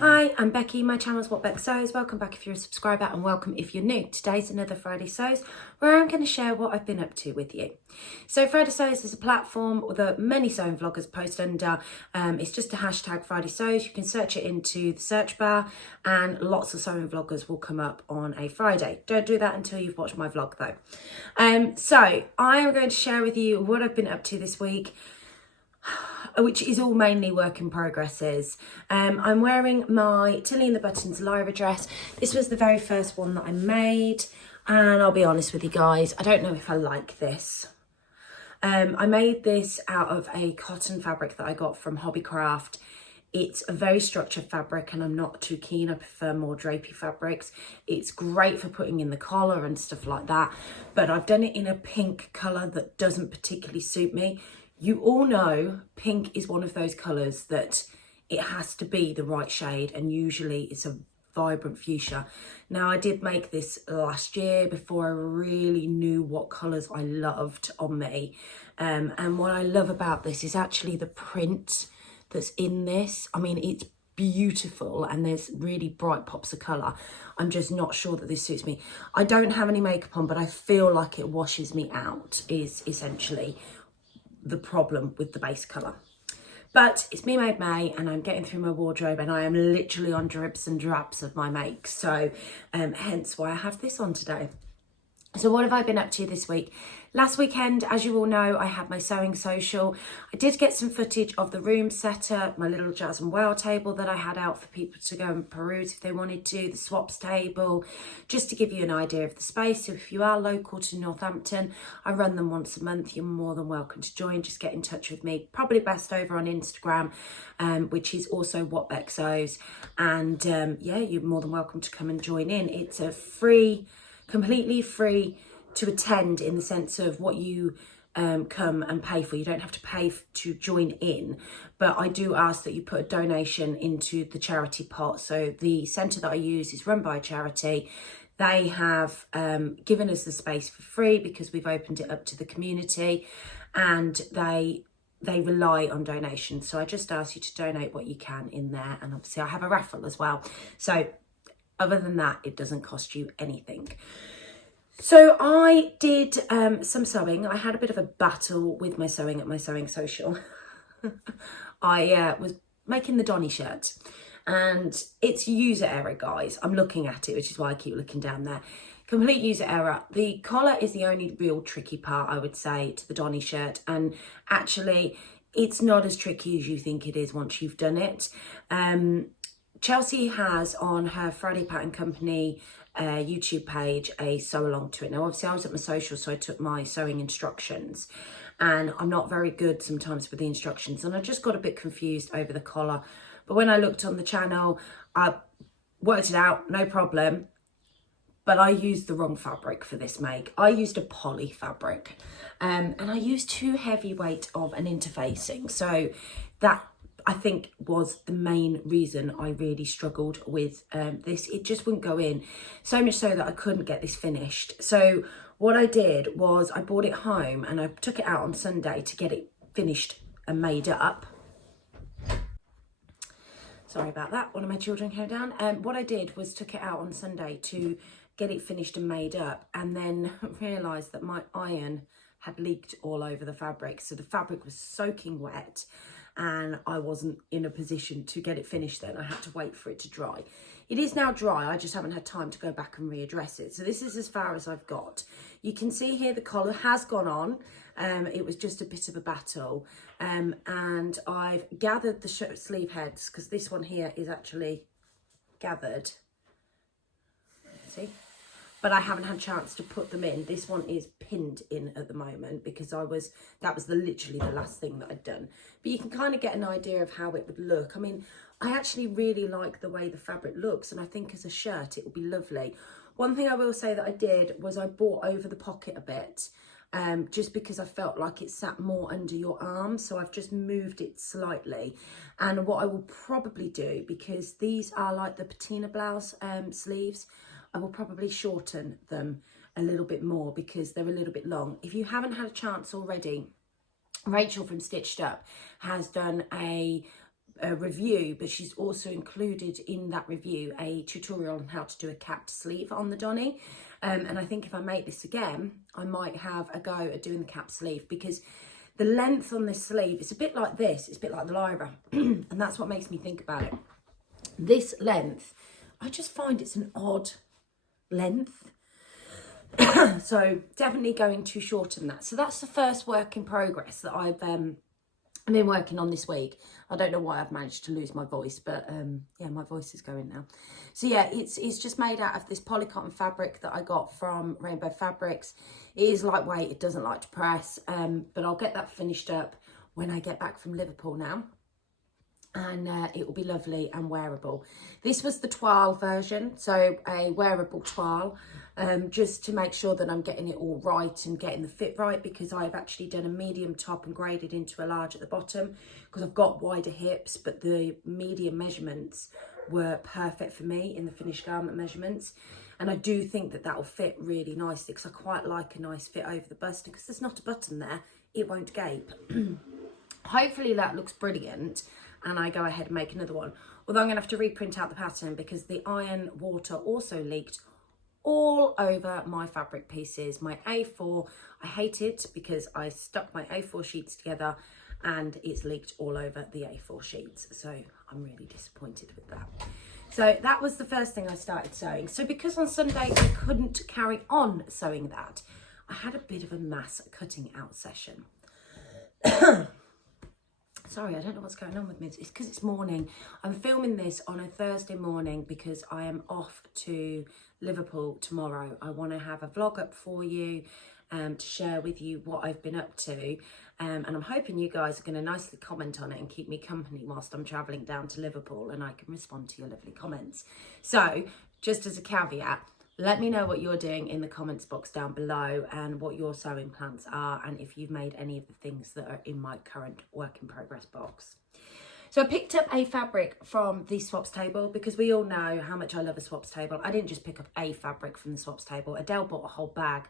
Hi, I'm Becky. My channel is What Beck Sews. Welcome back if you're a subscriber and welcome if you're new. Today's another Friday Sews where I'm going to share what I've been up to with you. So Friday Sews is a platform that many sewing vloggers post under. It's just a hashtag Friday Sews. You can search it into the search bar and lots of sewing vloggers will come up on a Friday. Don't do that until you've watched my vlog though. So I am going to share with you what I've been up to this week, which is all mainly work in progresses. I'm wearing my Tilly and the Buttons Lyra dress. This was the very first one that I made, and I'll be honest with you guys, I don't know if I like this. I made this out of a cotton fabric that I got from Hobbycraft. It's a very structured fabric and I'm not too keen. I prefer more drapey fabrics. It's great for putting in the collar and stuff like that, but I've done it in a pink colour that doesn't particularly suit me. You all know pink is one of those colours that it has to be the right shade, and usually it's a vibrant fuchsia. Now I did make this last year before I really knew what colours I loved on me. And what I love about this is actually the print that's in this. I mean, it's beautiful and there's really bright pops of colour. I'm just not sure that this suits me. I don't have any makeup on, but I feel like it washes me out is essentially the problem with the base colour. But it's me made May and I'm getting through my wardrobe and I am literally on dribs and drabs of my make, so hence why I have this on today. So what have I been up to this week? Last weekend, as you all know, I had my sewing social. I did get some footage of the room setup, my little jazz and well table that I had out for people to go and peruse if they wanted to, the swaps table, just to give you an idea of the space. So if you are local to Northampton, I run them once a month. You're more than welcome to join. Just get in touch with me. Probably best over on Instagram, which is also What Beck Sews. And yeah, you're more than welcome to come and join in. It's a free, completely free to attend in the sense of what you come and pay for. You don't have to pay to join in, but I do ask that you put a donation into the charity pot. So the centre that I use is run by a charity. They have given us the space for free because we've opened it up to the community, and they rely on donations. So I just ask you to donate what you can in there, and obviously I have a raffle as well. So other than that, it doesn't cost you anything. So I did some sewing. I had a bit of a battle with my sewing at my sewing social. I was making the Donny shirt and it's user error, guys. I'm looking at it, which is why I keep looking down there. Complete user error. The collar is the only real tricky part, I would say, to the Donny shirt. And actually, it's not as tricky as you think it is once you've done it. Chelsea has on her Friday Pattern Company YouTube page a sew along to it. Now obviously I was at my social, so I took my sewing instructions, and I'm not very good sometimes with the instructions, and I just got a bit confused over the collar. But when I looked on the channel, I worked it out, no problem. But I used the wrong fabric for this make. I used a poly fabric, and I used too heavyweight of an interfacing, so that I think was the main reason I really struggled with this. It just wouldn't go in, so much so that I couldn't get this finished. So what I did was I brought it home and I took it out on Sunday to get it finished and made up. Sorry about that, one of my children came down. What I did was took it out on Sunday to get it finished and made up, and then realised that my iron had leaked all over the fabric. So the fabric was soaking wet and I wasn't in a position to get it finished then. I had to wait for it to dry. It is now dry, I just haven't had time to go back and readdress it. So this is as far as I've got. You can see here the collar has gone on. It was just a bit of a battle. And I've gathered the sleeve heads, because this one here is actually gathered. See? But I haven't had a chance to put them in. This one is pinned in at the moment because that was literally the last thing that I'd done. But you can kind of get an idea of how it would look. I mean, I actually really like the way the fabric looks, and I think as a shirt it will be lovely. One thing I will say that I did was I brought over the pocket a bit, just because I felt like it sat more under your arm. So I've just moved it slightly. And what I will probably do, because these are like the patina blouse sleeves, I will probably shorten them a little bit more because they're a little bit long. If you haven't had a chance already, Rachel from Stitched Up has done a review, but she's also included in that review a tutorial on how to do a capped sleeve on the Donny. And I think if I make this again, I might have a go at doing the capped sleeve, because the length on this sleeve is a bit like this, it's a bit like the Lyra, and that's what makes me think about it. This length, I just find it's an odd length. So definitely going to shorten that. So that's the first work in progress that I've been working on this week. I don't know why I've managed to lose my voice, but yeah, my voice is going now. So yeah, it's just made out of this polycotton fabric that I got from Rainbow Fabrics. It is lightweight, it doesn't like to press, but I'll get that finished up when I get back from Liverpool now. And it will be lovely and wearable. This was the toile version, so a wearable toile, just to make sure that I'm getting it all right and getting the fit right, because I've actually done a medium top and graded into a large at the bottom, because I've got wider hips, but the medium measurements were perfect for me in the finished garment measurements. And I do think that that will fit really nicely, because I quite like a nice fit over the bust, because there's not a button there, it won't gape. Hopefully that looks brilliant, and I go ahead and make another one. Although I'm going to have to reprint out the pattern, because the iron water also leaked all over my fabric pieces. My A4, I hate it because I stuck my A4 sheets together and it's leaked all over the A4 sheets. So I'm really disappointed with that. So that was the first thing I started sewing. So because on Sunday I couldn't carry on sewing that, I had a bit of a mass cutting out session. Sorry, I don't know what's going on with me. It's because it's morning. I'm filming this on a Thursday morning because I am off to Liverpool tomorrow. I want to have a vlog up for you to share with you what I've been up to. And I'm hoping you guys are going to nicely comment on it and keep me company whilst I'm travelling down to Liverpool, and I can respond to your lovely comments. So, just as a caveat, let me know what you're doing in the comments box down below and what your sewing plans are, and if you've made any of the things that are in my current work in progress box. So I picked up a fabric from the swaps table, because we all know how much I love a swaps table. I didn't just pick up a fabric from the swaps table. Adele bought a whole bag,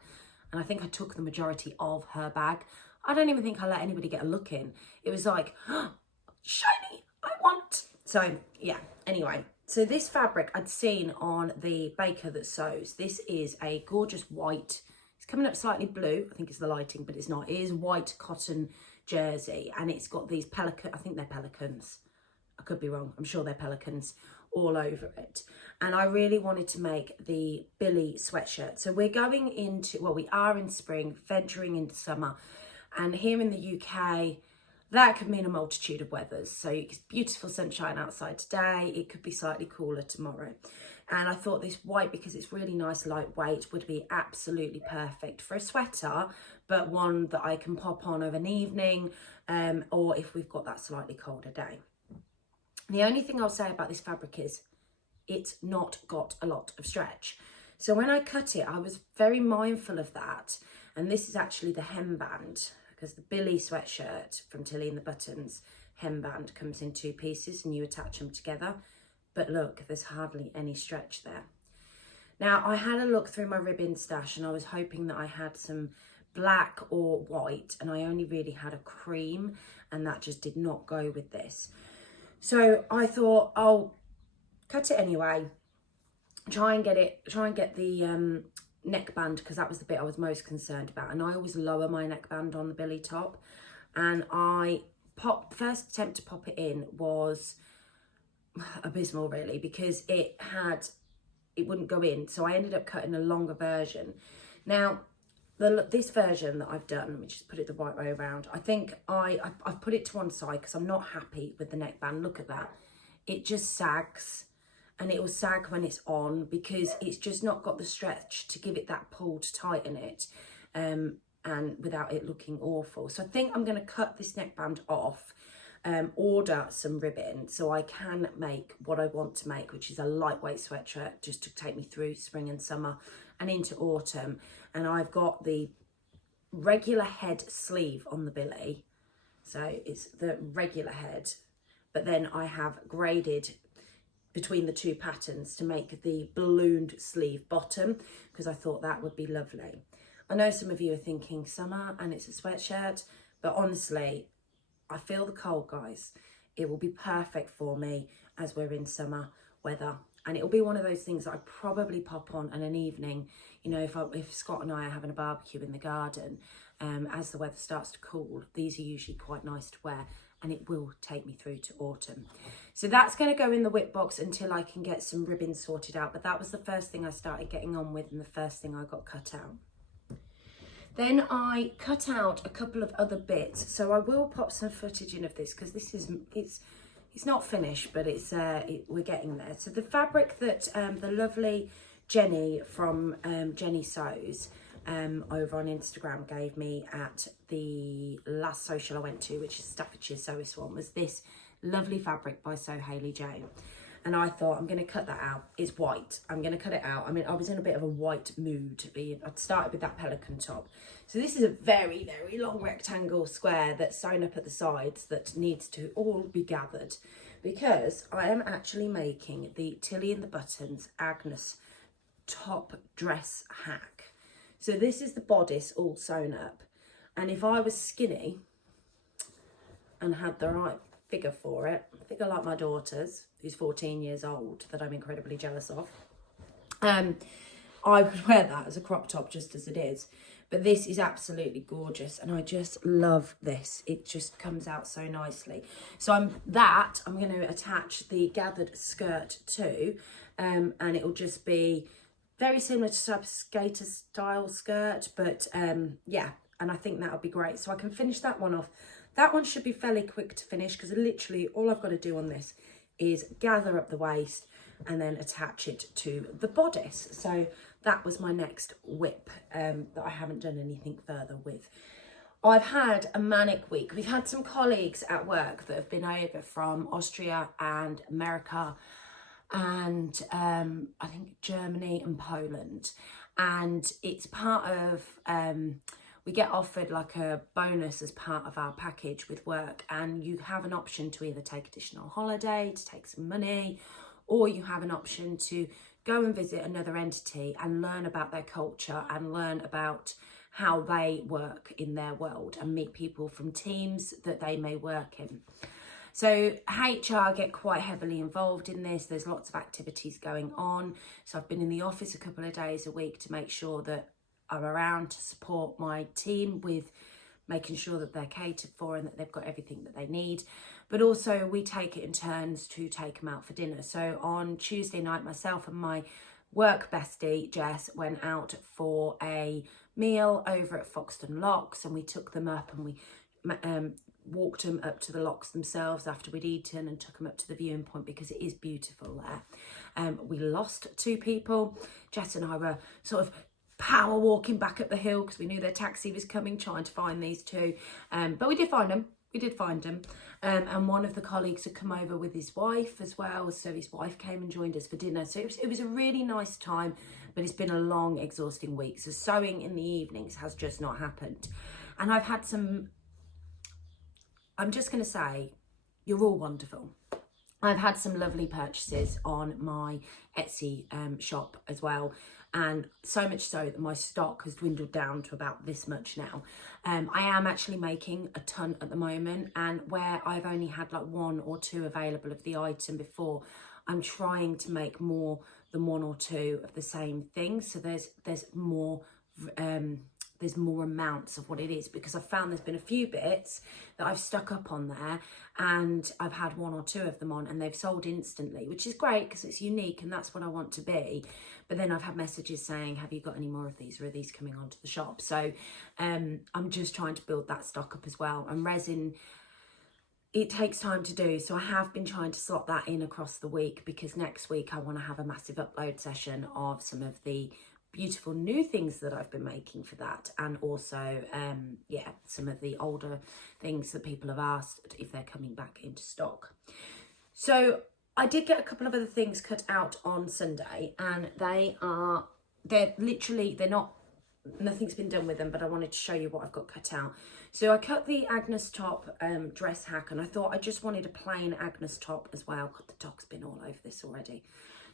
and I think I took the majority of her bag. I don't even think I let anybody get a look in. It was like, oh, shiny, I want. So yeah, anyway. So this fabric I'd seen on the baker that sews. This is a gorgeous white, it's coming up slightly blue, I think it's the lighting, but it's not. It is white cotton jersey, and it's got these pelican, I think they're pelicans. I could be wrong, I'm sure they're pelicans all over it. And I really wanted to make the Billy sweatshirt. So we're going into, well, we are in spring, venturing into summer. And here in the UK, that could mean a multitude of weathers. So it's beautiful sunshine outside today. It could be slightly cooler tomorrow. And I thought this white, because it's really nice, lightweight, would be absolutely perfect for a sweater, but one that I can pop on of an evening, or if we've got that slightly colder day. The only thing I'll say about this fabric is it's not got a lot of stretch. So when I cut it, I was very mindful of that. And this is actually the hemband, because the Billy sweatshirt from Tilly and the Buttons hemband comes in two pieces and you attach them together. But look, there's hardly any stretch there. Now, I had a look through my ribbon stash and I was hoping that I had some black or white, and I only really had a cream, and that just did not go with this. So I thought I'll cut it anyway, try and get the neckband, because that was the bit I was most concerned about. And I always lower my neckband on the Billy top, and first attempt to pop it in was abysmal really, because it wouldn't go in, so I ended up cutting a longer version. Now this version that I've done, let me just put it the right way around. I think I've put it to one side because I'm not happy with the neckband. Look at that, it just sags. And it will sag when it's on, because it's just not got the stretch to give it that pull to tighten it, and without it looking awful. So I think I'm going to cut this neckband off, order some ribbon so I can make what I want to make, which is a lightweight sweatshirt just to take me through spring and summer and into autumn. And I've got the regular head sleeve on the Billy, so it's the regular head, but then I have graded between the two patterns to make the ballooned sleeve bottom, because I thought that would be lovely. I know some of you are thinking summer and it's a sweatshirt, but honestly, I feel the cold, guys. it will be perfect for me as we're in summer weather. And it'll be one of those things that I probably pop on in an evening, you know, if Scott and I are having a barbecue in the garden, as the weather starts to cool. These are usually quite nice to wear, and it will take me through to autumn. So that's going to go in the whip box until I can get some ribbons sorted out. But that was the first thing I started getting on with, and the first thing I got cut out. Then I cut out a couple of other bits. So I will pop some footage in of this, because this is, it's not finished, but we're getting there. So the fabric that the lovely Jenny from Jenny Sews over on Instagram gave me at the last social I went to, which is Staffordshire Sewist one, was this lovely fabric by Sew Hayley Jane. And I thought, I'm going to cut that out. It's white. I'm going to cut it out. I mean, I was in a bit of a white mood. I'd started with that pelican top. So this is a very, very long rectangle square that's sewn up at the sides that needs to all be gathered, because I am actually making the Tilly and the Buttons Agnes top dress hack. So this is the bodice all sewn up. And if I was skinny and had the right figure for it, figure like my daughter's, who's 14 years old, that I'm incredibly jealous of, I would wear that as a crop top just as it is. But this is absolutely gorgeous, and I just love this. It just comes out so nicely. So I'm going to attach the gathered skirt to, and it'll just be very similar to a skater style skirt, but yeah, and I think that'll be great. So I can finish that one off. That one should be fairly quick to finish, because literally all I've got to do on this is gather up the waist and then attach it to the bodice. So that was my next whip that I haven't done anything further with. I've had a manic week. We've had some colleagues at work that have been over from Austria and America and I think Germany and Poland. And it's part of, we get offered like a bonus as part of our package with work, and you have an option to either take additional holiday, to take some money, or you have an option to go and visit another entity and learn about their culture and learn about how they work in their world and meet people from teams that they may work in. So HR get quite heavily involved in this. There's lots of activities going on. So I've been in the office a couple of days a week to make sure that I'm around to support my team with making sure that they're catered for and that they've got everything that they need. But also we take it in turns to take them out for dinner. So on Tuesday night, myself and my work bestie, Jess, went out for a meal over at Foxton Locks, and we took them up and we walked them up to the locks themselves after we'd eaten and took them up to the viewing point because it is beautiful there. We lost 2 people. Jess and I were sort of power walking back up the hill because we knew their taxi was coming, trying to find these 2. But we did find them. And one of the colleagues had come over with his wife as well, so his wife came and joined us for dinner. So it was a really nice time, but it's been a long, exhausting week. So sewing in the evenings has just not happened. And I've had some, I'm just going to say, you're all wonderful. I've had some lovely purchases on my Etsy shop as well. And so much so that my stock has dwindled down to about this much now. I am actually making a ton at the moment, and where I've only had like 1 or 2 available of the item before, I'm trying to make more than 1 or 2 of the same thing. So there's more amounts of what it is, because I've found there's been a few bits that I've stuck up on there and I've had 1 or 2 of them on and they've sold instantly, which is great because it's unique and that's what I want to be. But then I've had messages saying, have you got any more of these, or are these coming onto the shop? So I'm just trying to build that stock up as well. And resin, it takes time to do, so I have been trying to slot that in across the week, because next week I want to have a massive upload session of some of the beautiful new things that I've been making for that, and also yeah, some of the older things that people have asked if they're coming back into stock. So I did get a couple of other things cut out on Sunday, and they're not, nothing's been done with them, but I wanted to show you what I've got cut out. So I cut the Agnes top dress hack, and I thought I just wanted a plain Agnes top as well. God, the dog's been all over this already.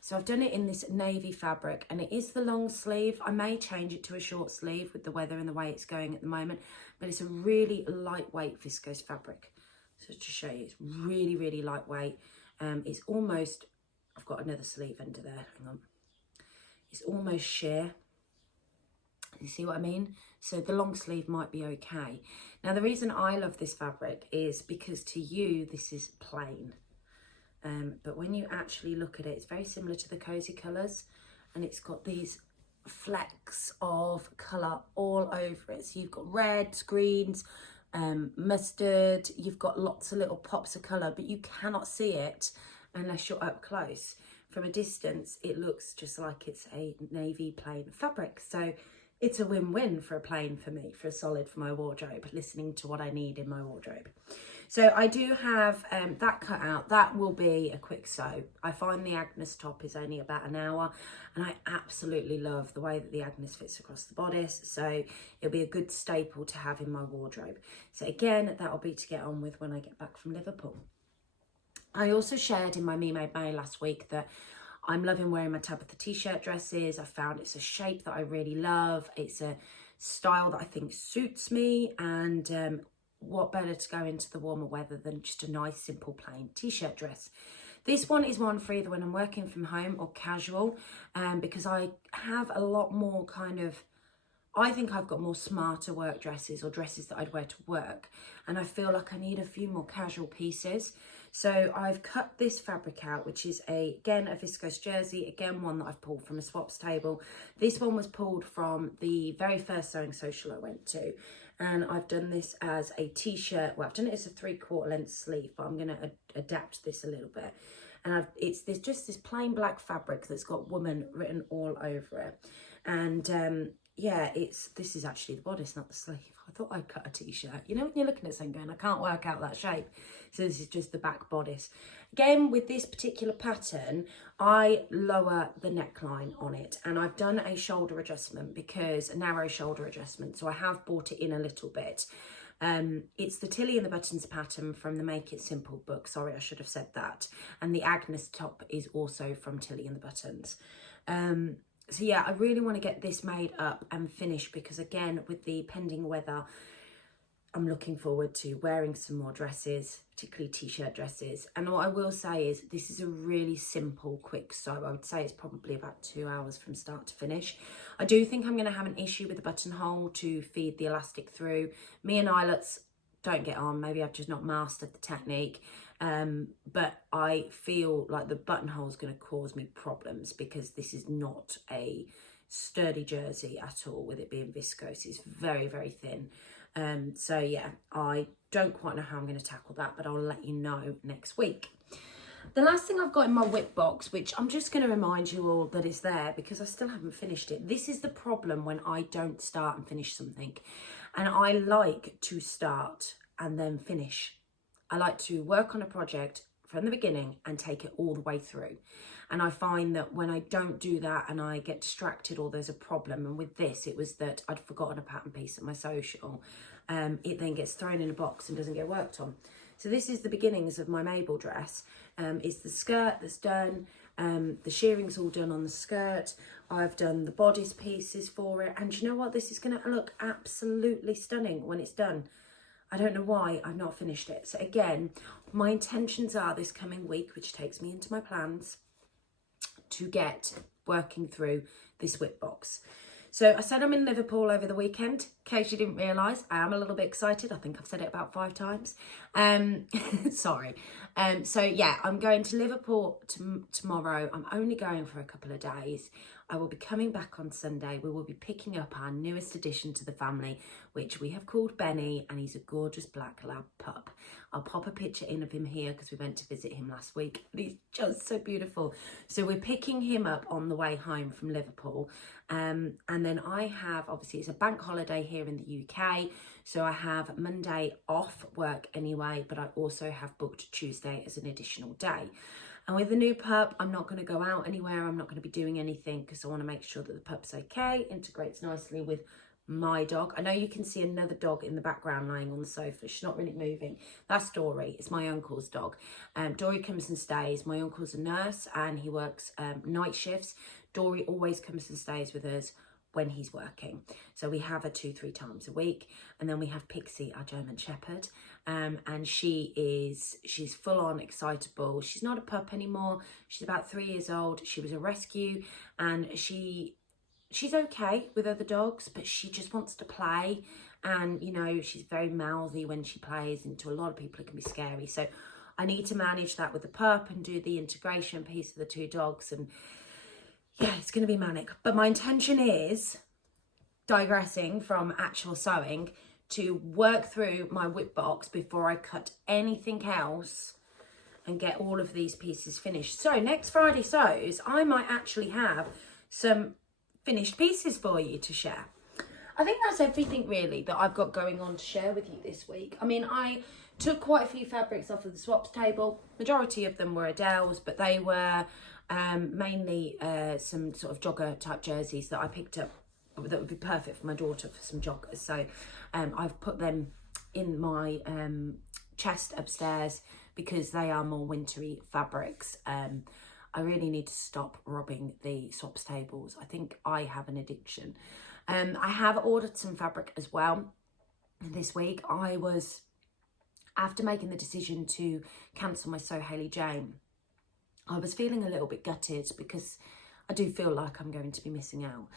So I've done it in this navy fabric, and it is the long sleeve. I may change it to a short sleeve with the weather and the way it's going at the moment, but it's a really lightweight viscose fabric. So to show you, it's really, really lightweight. It's almost, I've got another sleeve under there, hang on. It's almost sheer. You see what I mean? So the long sleeve might be okay. Now, the reason I love this fabric is because to you, this is plain. But when you actually look at it, it's very similar to the Cozy Colours, and it's got these flecks of colour all over it. So you've got reds, greens, mustard, you've got lots of little pops of colour, but you cannot see it unless you're up close. From a distance, it looks just like it's a navy plain fabric. So it's a win-win for a plain for me, for a solid for my wardrobe, listening to what I need in my wardrobe. So I do have that cut out. That will be a quick sew. I find the Agnes top is only about an hour, and I absolutely love the way that the Agnes fits across the bodice. So it'll be a good staple to have in my wardrobe. So again, that'll be to get on with when I get back from Liverpool. I also shared in my Me Made May last week that I'm loving wearing my Tabitha T-shirt dresses. I found it's a shape that I really love. It's a style that I think suits me, and what better to go into the warmer weather than just a nice simple plain T-shirt dress. This one is one for either when I'm working from home or casual, because I have a lot more kind of, I think I've got more smarter work dresses or dresses that I'd wear to work, and I feel like I need a few more casual pieces. So I've cut this fabric out, which is again a viscose jersey, again one that I've pulled from a swaps table. This one was pulled from the very first sewing social I went to, and I've done this as a t-shirt. Well, I've done it as a 3/4 length sleeve, but I'm going to adapt this a little bit. And it's just this plain black fabric that's got woman written all over it. And yeah, this is actually the bodice, not the sleeve. I thought I'd cut a t-shirt. You know, when you're looking at something going, I can't work out that shape. So this is just the back bodice. Again, with this particular pattern, I lower the neckline on it, and I've done a shoulder adjustment, because a narrow shoulder adjustment. So I have brought it in a little bit. It's the Tilly and the Buttons pattern from the Make It Simple book. Sorry, I should have said that. And the Agnes top is also from Tilly and the Buttons. So yeah, I really want to get this made up and finished, because again, with the pending weather, I'm looking forward to wearing some more dresses, particularly t-shirt dresses. And what I will say is this is a really simple, quick sew. I would say it's probably about 2 hours from start to finish. I do think I'm going to have an issue with the buttonhole to feed the elastic through. Me and eyelets don't get on. Maybe I've just not mastered the technique. But I feel like the buttonhole is going to cause me problems, because this is not a sturdy jersey at all, with it being viscose. It's very, very thin. So yeah, I don't quite know how I'm going to tackle that, but I'll let you know next week. The last thing I've got in my whip box, which I'm just going to remind you all that it's there because I still haven't finished it. This is the problem when I don't start and finish something. And I like to start and then finish. I like to work on a project from the beginning and take it all the way through. And I find that when I don't do that and I get distracted or there's a problem, and with this, it was that I'd forgotten a pattern piece at my social, it then gets thrown in a box and doesn't get worked on. So this is the beginnings of my Mabel dress. It's the skirt that's done. The shearing's all done on the skirt. I've done the bodice pieces for it. And you know what? This is going to look absolutely stunning when it's done. I don't know why I've not finished it. So again, my intentions are this coming week, which takes me into my plans, to get working through this whip box. So I said I'm in Liverpool over the weekend. In case you didn't realise, I am a little bit excited. I think I've said it about 5 times. Sorry. So yeah, I'm going to Liverpool tomorrow. I'm only going for a couple of days. I will be coming back on Sunday. We will be picking up our newest addition to the family, which we have called Benny, and he's a gorgeous black lab pup. I'll pop a picture in of him here because we went to visit him last week. And he's just so beautiful. So we're picking him up on the way home from Liverpool. And then I have, obviously it's a bank holiday here in the UK, so I have Monday off work anyway, but I also have booked Tuesday as an additional day. And with the new pup, I'm not going to go out anywhere. I'm not going to be doing anything because I want to make sure that the pup's okay, integrates nicely with my dog. I know you can see another dog in the background lying on the sofa. She's not really moving. That's Dory. It's my uncle's dog. Dory comes and stays. My uncle's a nurse and he works night shifts. Dory always comes and stays with us when he's working. So we have her 2-3 times a week. And then we have Pixie, our German Shepherd. And she's full on excitable. She's not a pup anymore. She's about 3 years old. She was a rescue, and she's okay with other dogs, but she just wants to play. And, you know, she's very mouthy when she plays, and to a lot of people it can be scary. So I need to manage that with the pup and do the integration piece of the 2 dogs. And yeah, it's going to be manic. But my intention is, digressing from actual sewing, to work through my whip box before I cut anything else and get all of these pieces finished. So next Friday sews, I might actually have some finished pieces for you to share. I think that's everything really that I've got going on to share with you this week. I mean, I took quite a few fabrics off of the swaps table. Majority of them were Adele's, but they were mainly some sort of jogger type jerseys that I picked up that would be perfect for my daughter for some joggers. So I've put them in my chest upstairs because they are more wintry fabrics. I really need to stop robbing the swaps tables. I think I have an addiction. I have ordered some fabric as well this week. I was, after making the decision to cancel my So Hayley Jane, I was feeling a little bit gutted because I do feel like I'm going to be missing out.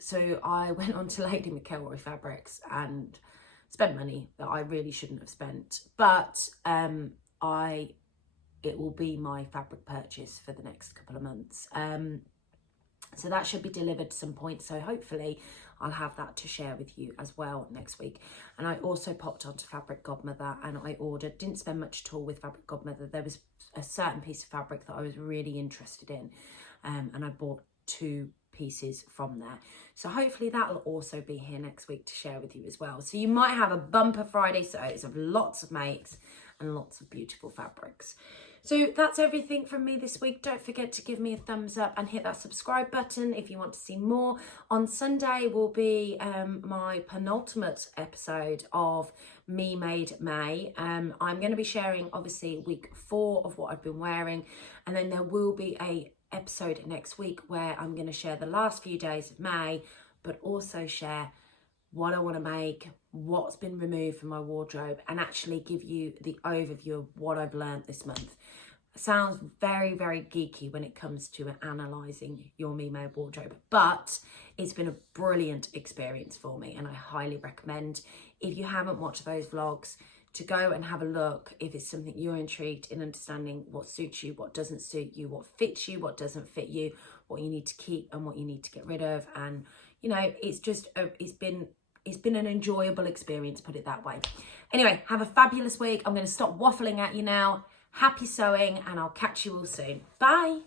So I went on to Lady McElroy Fabrics and spent money that I really shouldn't have spent. But it will be my fabric purchase for the next couple of months. So that should be delivered at some point. So hopefully I'll have that to share with you as well next week. And I also popped onto Fabric Godmother and I ordered, didn't spend much at all with Fabric Godmother. There was a certain piece of fabric that I was really interested in. And I bought 2 pieces from there. So hopefully that'll also be here next week to share with you as well. So you might have a bumper Friday sews of lots of makes and lots of beautiful fabrics. So that's everything from me this week. Don't forget to give me a thumbs up and hit that subscribe button if you want to see more. On Sunday will be my penultimate episode of Me Made May. I'm going to be sharing obviously week 4 of what I've been wearing, and then there will be a episode next week where I'm going to share the last few days of May, but also share what I want to make, what's been removed from my wardrobe, and actually give you the overview of what I've learned this month. It sounds very, very geeky when it comes to analysing your Me Made wardrobe, but it's been a brilliant experience for me, and I highly recommend, if you haven't watched those vlogs, to go and have a look if it's something you're intrigued in understanding what suits you, what doesn't suit you, what fits you, what doesn't fit you, what you need to keep and what you need to get rid of. And you know, it's just it's been an enjoyable experience, put it that way. Anyway, have a fabulous week. I'm going to stop waffling at you now. Happy sewing, and I'll catch you all soon. Bye.